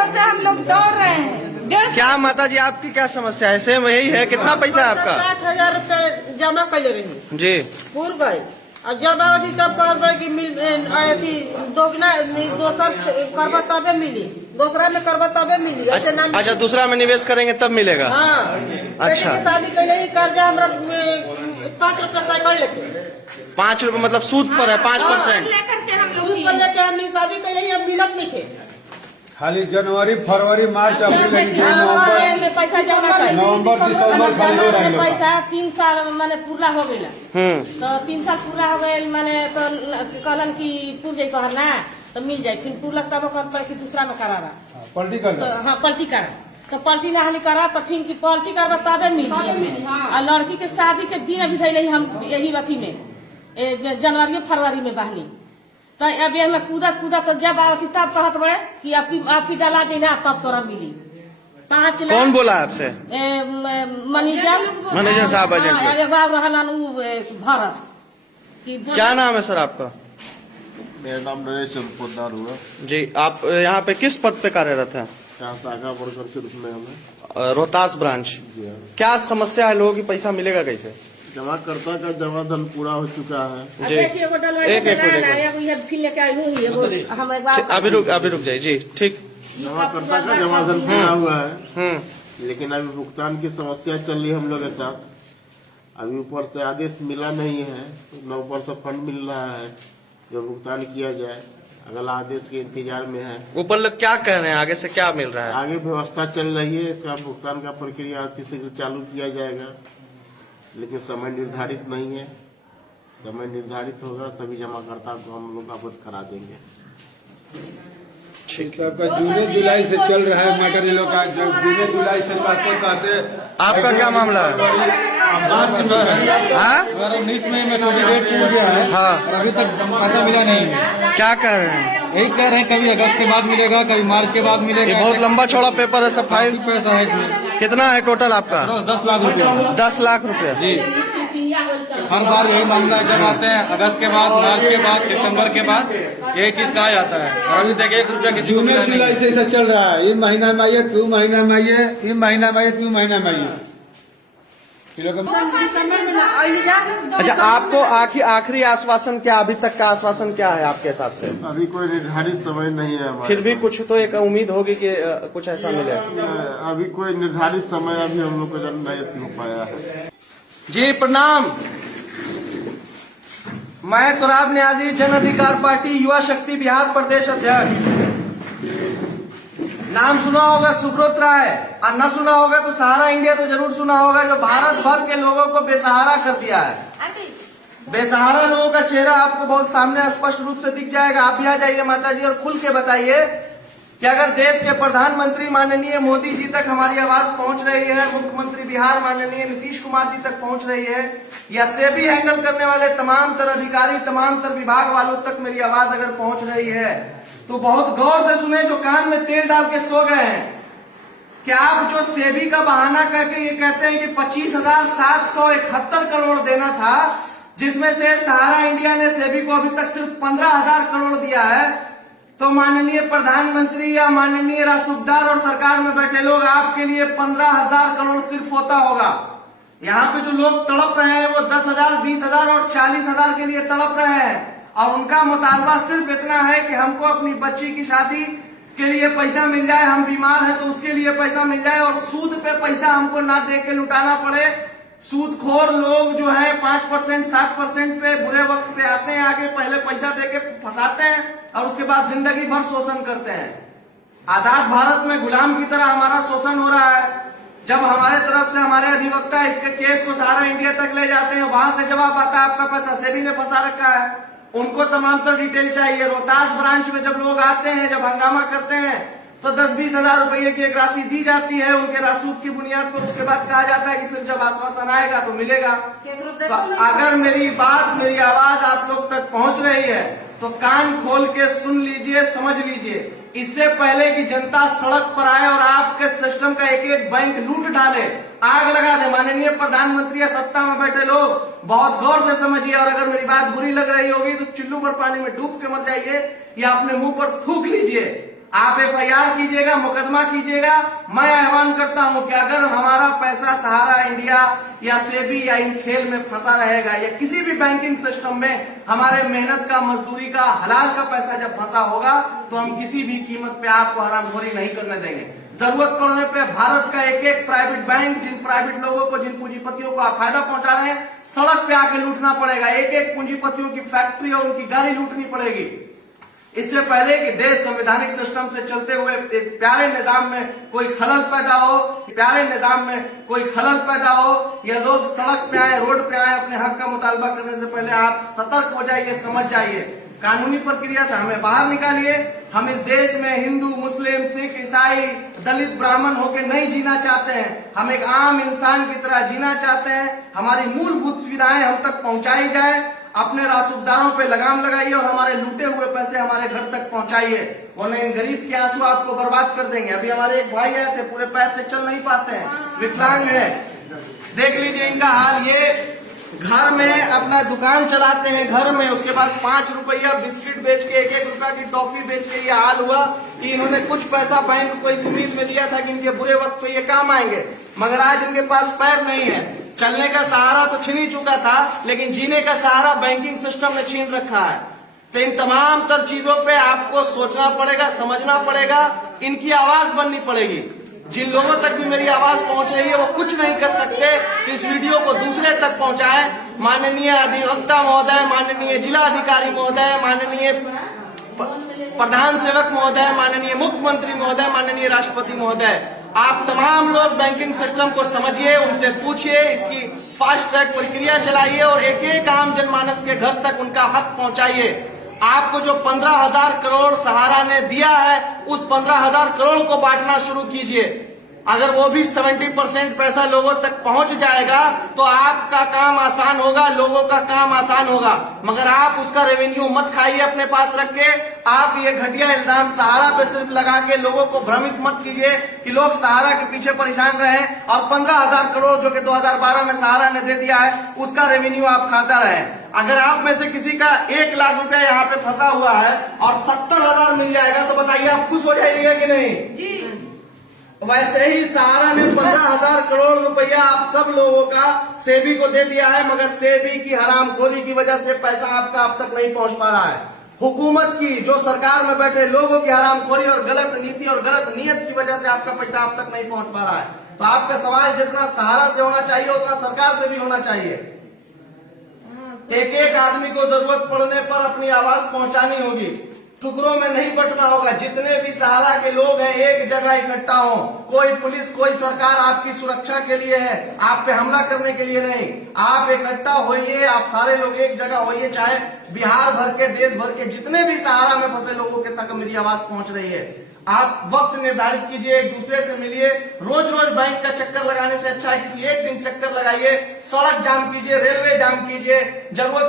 भर से हम लोग दौड़ रहे हैं। क्या माता जी आपकी क्या समस्या है? सेम यही है। कितना पैसा है आपका? 60,000 रूपए जमा कर रही जी। पूर गई और जब अवधि तब कर की मिल दोगुना दोसर करबा तबे मिली, दूसरा में करबा तबे मिली। अच्छा, दूसरा में निवेश करेंगे तब मिलेगा? हाँ। अच्छा, शादी के लिए कर्जा हमरा 5 रुपए साइकिल लेके 5 रुपए मतलब सूद पर है 5%। सूद पर लेके हमने शादी के लिए मिलत नहीं थे। खाली जनवरी फरवरी मार्च अप्रैल नवंबर पैसा जमा कर नवंबर दिसंबर खाली हो रहा है पैसा 3 साल माने पूरा हो गया। तो 3 साल पूरा हो गए माने तो कहलन की पूर जाए कहर ना तो मिल जाए। फिर पूरा तब कर कि दूसरा में करावा पलटी कर तो हाँ पलटी करा तो पलटी ना हमें करा तो फिर की पलटी करवा तबे मिल जाए। और लड़की के शादी के दिन अभी धैले हम यही अथी में जनवरी फरवरी में बहनी तो अब ये में कूदा तो जब आती तब कहत बड़े कि आपकी डाला देना तब तोरा मिली 5 लाख। कौन बोला आपसे? मैनेजर साहब भारत। क्या नाम है सर आपका? मेरा नाम नरेश पोदार हुआ जी। आप यहाँ पे किस पद पे कार्यरत हैं? शाखा वर्कर के रूप में हमें रोहतास ब्रांच। क्या समस्या है? लोगों की पैसा मिलेगा कैसे? जमाकर्ता का जमा धन पूरा हो चुका है जी। अभी रुक जाइए जी। ठीक। जमाकर्ता का जमा धन पूरा हुआ है, लेकिन अभी भुगतान की समस्या चल रही है हम लोग के साथ। अभी ऊपर से आदेश मिला नहीं है, न ऊपर से फंड मिल रहा है जो भुगतान किया जाए। अगला आदेश के इंतजार में है। ऊपर लोग क्या कह रहे हैं? आगे से क्या मिल रहा है? आगे व्यवस्था चल रही है, इसका भुगतान का प्रक्रिया अति शीघ्र चालू किया जाएगा, लेकिन समय निर्धारित नहीं है। समय निर्धारित होगा, सभी जमाकर्ता को हम लोग अवगत करा देंगे। जून जुलाई से चल रहा है मैटर इन लोग का। जब जून जुलाई से कहते आपका क्या मामला है? हाँ? 19 मई में थोड़ी डेट हो गया है। हाँ। अभी तक पैसा मिला नहीं है। क्या कह रहे हैं? यही कह रहे हैं कभी अगस्त के बाद मिलेगा, कभी मार्च के बाद मिलेगा। ये बहुत लंबा चौड़ा पेपर है। सब फाइल पैसा है इसमें। कितना है टोटल आपका? 10 लाख रुपया। 10 लाख रुपया जी। हर बार यही मामला जब आते हैं अगस्त के बाद, मार्च के बाद, सितंबर के बाद यही चीज कहा जाता है। और अभी तक 1 रुपया किसी को मिला नहीं। जुलाई से ऐसा चल रहा है। ये महीना में आइए, 2 महीना में आइए, 3 महीना में आइए, 2 महीना में आइए। अच्छा, आपको आखिरी आश्वासन क्या, अभी तक का आश्वासन क्या है आपके हिसाब से? अभी कोई निर्धारित समय नहीं है हमारे। फिर भी कुछ तो एक उम्मीद होगी कि कुछ ऐसा मिले। अभी कोई निर्धारित समय अभी हम लोग को नहीं हो पाया है। जी प्रणाम। मैं तुराब न्याजी, जन अधिकार पार्टी युवा शक्ति बिहार प्रदेश अध्यक्ष। नाम सुना होगा सुब्रत राय, और न सुना होगा तो सहारा इंडिया तो जरूर सुना होगा, जो भारत भर के लोगों को बेसहारा कर दिया है। बेसहारा लोगों का चेहरा आपको बहुत सामने स्पष्ट रूप से दिख जाएगा। आप भी आ जाइए माता जी और खुल के बताइए कि अगर देश के प्रधानमंत्री माननीय मोदी जी तक हमारी आवाज पहुंच रही है, मुख्यमंत्री बिहार माननीय नीतीश कुमार जी तक पहुंच रही है, या सेबी हैंडल करने वाले तमाम तर अधिकारी, तमाम तर विभाग वालों तक मेरी आवाज अगर पहुंच रही है, तो बहुत गौर से सुने जो कान में तेल डाल के सो गए हैं कि आप जो सेबी का बहाना करके ये कहते हैं कि 25,771 करोड़ देना था, जिसमें से सहारा इंडिया ने सेबी को अभी तक सिर्फ 15,000 करोड़ दिया है, तो माननीय प्रधानमंत्री या माननीय रासूखदार और सरकार में बैठे लोग, आपके लिए 15,000 करोड़ सिर्फ होता होगा। यहाँ पे जो लोग तड़प रहे हैं वो 10,000, 20,000 और 40,000 के लिए तड़प रहे हैं, और उनका मुतालबा सिर्फ इतना है कि हमको अपनी बच्ची की शादी के लिए पैसा मिल जाए, हम बीमार हैं तो उसके लिए पैसा मिल जाए, और सूद पे पैसा हमको ना दे के लुटाना पड़े। सूदखोर लोग जो है 5%, 7% पे बुरे वक्त पे आते हैं, आगे पहले पैसा दे के फंसाते हैं और उसके बाद जिंदगी भर शोषण करते हैं। आजाद भारत में गुलाम की तरह हमारा शोषण हो रहा है। जब हमारे तरफ से हमारे अधिवक्ता इसके केस को सहारा इंडिया तक ले जाते हैं, वहां से जवाब आता है आपका पैसा सेबी ने फंसा रखा है। उनको तमाम तर डिटेल चाहिए। रोहतास ब्रांच में जब लोग आते हैं, जब हंगामा करते हैं, तो 10-20 हजार रुपये की एक राशि दी जाती है उनके रासूख की बुनियाद पर। उसके बाद कहा जाता है कि फिर जब आश्वासन आएगा तो मिलेगा। तो अगर मेरी बात, मेरी आवाज आप लोग तक पहुंच रही है तो कान खोल के सुन लीजिए, समझ लीजिए। इससे पहले कि जनता सड़क पर आए और आपके सिस्टम का एक एक बैंक लूट डाले, आग लगा दे, माननीय प्रधानमंत्री या सत्ता में बैठे लोग बहुत गौर से समझिए। और अगर मेरी बात बुरी लग रही होगी तो चुल्लू पर पानी में डूब के मर जाइए या अपने मुंह पर थूक लीजिए। आप FIR कीजिएगा, मुकदमा कीजिएगा। मैं आह्वान करता हूं कि अगर हमारा पैसा सहारा इंडिया या सेबी या इन खेल में फंसा रहेगा या किसी भी बैंकिंग सिस्टम में हमारे मेहनत का, मजदूरी का, हलाल का पैसा जब फंसा होगा तो हम किसी भी कीमत पे आपको हरामखोरी नहीं करने देंगे। जरूरत पड़ने पे भारत का एक एक प्राइवेट बैंक, जिन प्राइवेट लोगों को, जिन पूंजीपतियों को आप फायदा पहुंचा रहे हैं, सड़क पे आके लूटना पड़ेगा। एक एक पूंजीपतियों की फैक्ट्री और उनकी गाड़ी लूटनी पड़ेगी। इससे पहले कि देश संवैधानिक सिस्टम से चलते हुए एक प्यारे निजाम में कोई खलल पैदा हो, या लोग सड़क पे आए, रोड पे आए अपने हक का मुतालबा करने से पहले आप सतर्क हो जाइए, समझ जाइए। कानूनी प्रक्रिया से हमें बाहर निकालिए। हम इस देश में हिंदू, मुस्लिम, सिख, ईसाई, दलित, ब्राह्मण होकर नहीं जीना चाहते हैं। हम एक आम इंसान की तरह जीना चाहते हैं। हमारी मूलभूत सुविधाएं हम तक पहुंचाई जाए। अपने रासुदारों पे लगाम लगाइए और हमारे लूटे हुए पैसे हमारे घर तक पहुंचाइए, वरना इन गरीब के आंसू आपको बर्बाद कर देंगे। अभी हमारे एक भाई आए थे, पूरे पैर से चल नहीं पाते हैं, विकलांग है। देख लीजिए इनका हाल। ये घर में अपना दुकान चलाते हैं, घर में, उसके बाद 5 रुपया बिस्किट बेच के, 1-1 रुपया की टॉफी बेच के ये हाल हुआ कि इन्होंने कुछ पैसा बैंक को इस उम्मीद में दिया था कि इनके बुरे वक्त पे ये काम आएंगे, मगर आज इनके पास पैर नहीं है। चलने का सहारा तो छीन ही चुका था, लेकिन जीने का सहारा बैंकिंग सिस्टम ने छीन रखा है। तो इन तमाम तर चीजों पे आपको सोचना पड़ेगा, समझना पड़ेगा, इनकी आवाज बननी पड़ेगी। जिन लोगों तक भी मेरी आवाज पहुंच रही है वो कुछ नहीं कर सकते, तो इस वीडियो को दूसरे तक पहुंचाएं। माननीय अधिवक्ता महोदय, माननीय जिला अधिकारी महोदय, माननीय प्रधान सेवक महोदय, माननीय मुख्यमंत्री महोदय, माननीय राष्ट्रपति महोदय, आप तमाम लोग बैंकिंग सिस्टम को समझिए, उनसे पूछिए, इसकी फास्ट ट्रैक प्रक्रिया चलाइए और एक एक आम जनमानस के घर तक उनका हक पहुंचाइए। आपको जो 15,000 करोड़ सहारा ने दिया है, उस 15,000 करोड़ को बांटना शुरू कीजिए। अगर वो भी 70% पैसा लोगों तक पहुंच जाएगा तो आपका काम आसान होगा, लोगों का काम आसान होगा। मगर आप उसका रेवेन्यू मत खाइए अपने पास रख के। आप ये घटिया इल्जाम सहारा पे सिर्फ लगा के लोगों को भ्रमित मत कीजिए कि लोग सहारा के पीछे परेशान रहे और 15,000 करोड़ जो कि 2012 में सहारा ने दे दिया है, उसका रेवेन्यू आप खाता रहे। अगर आप में से किसी का 1 लाख रुपया यहाँ पे फंसा हुआ है और 70,000 मिल जाएगा तो बताइए आप खुश हो जाइएगा कि नहीं? जी। वैसे ही सहारा ने 15,000 करोड़ रुपया आप सब लोगों का सेबी को दे दिया है, मगर सेबी की हरामखोरी की वजह से पैसा आपका अब तक नहीं पहुंच पा रहा है। हुकूमत की, जो सरकार में बैठे लोगों की हरामखोरी और गलत नीति और गलत नियत की वजह से आपका पैसा अब तक नहीं पहुंच पा रहा है। तो आपका सवाल जितना सहारा से होना चाहिए उतना सरकार से भी होना चाहिए। एक एक आदमी को जरूरत पड़ने पर अपनी आवाज पहुंचानी होगी, टुकड़ों में नहीं बंटना होगा। जितने भी सहारा के लोग हैं एक जगह इकट्ठा हो। कोई पुलिस, कोई सरकार आपकी सुरक्षा के लिए है, आप पे हमला करने के लिए नहीं। आप इकट्ठा होइए, आप सारे लोग एक जगह होइए, चाहे बिहार भर के, देश भर के जितने भी सहारा में फंसे लोगों के तक मेरी आवाज पहुंच रही है। आप वक्त निर्धारित कीजिए, एक दूसरे से मिलिए। रोज रोज बैंक का चक्कर लगाने से अच्छा है किसी एक दिन चक्कर लगाइए, सड़क जाम कीजिए, रेलवे जाम कीजिए। जरूरत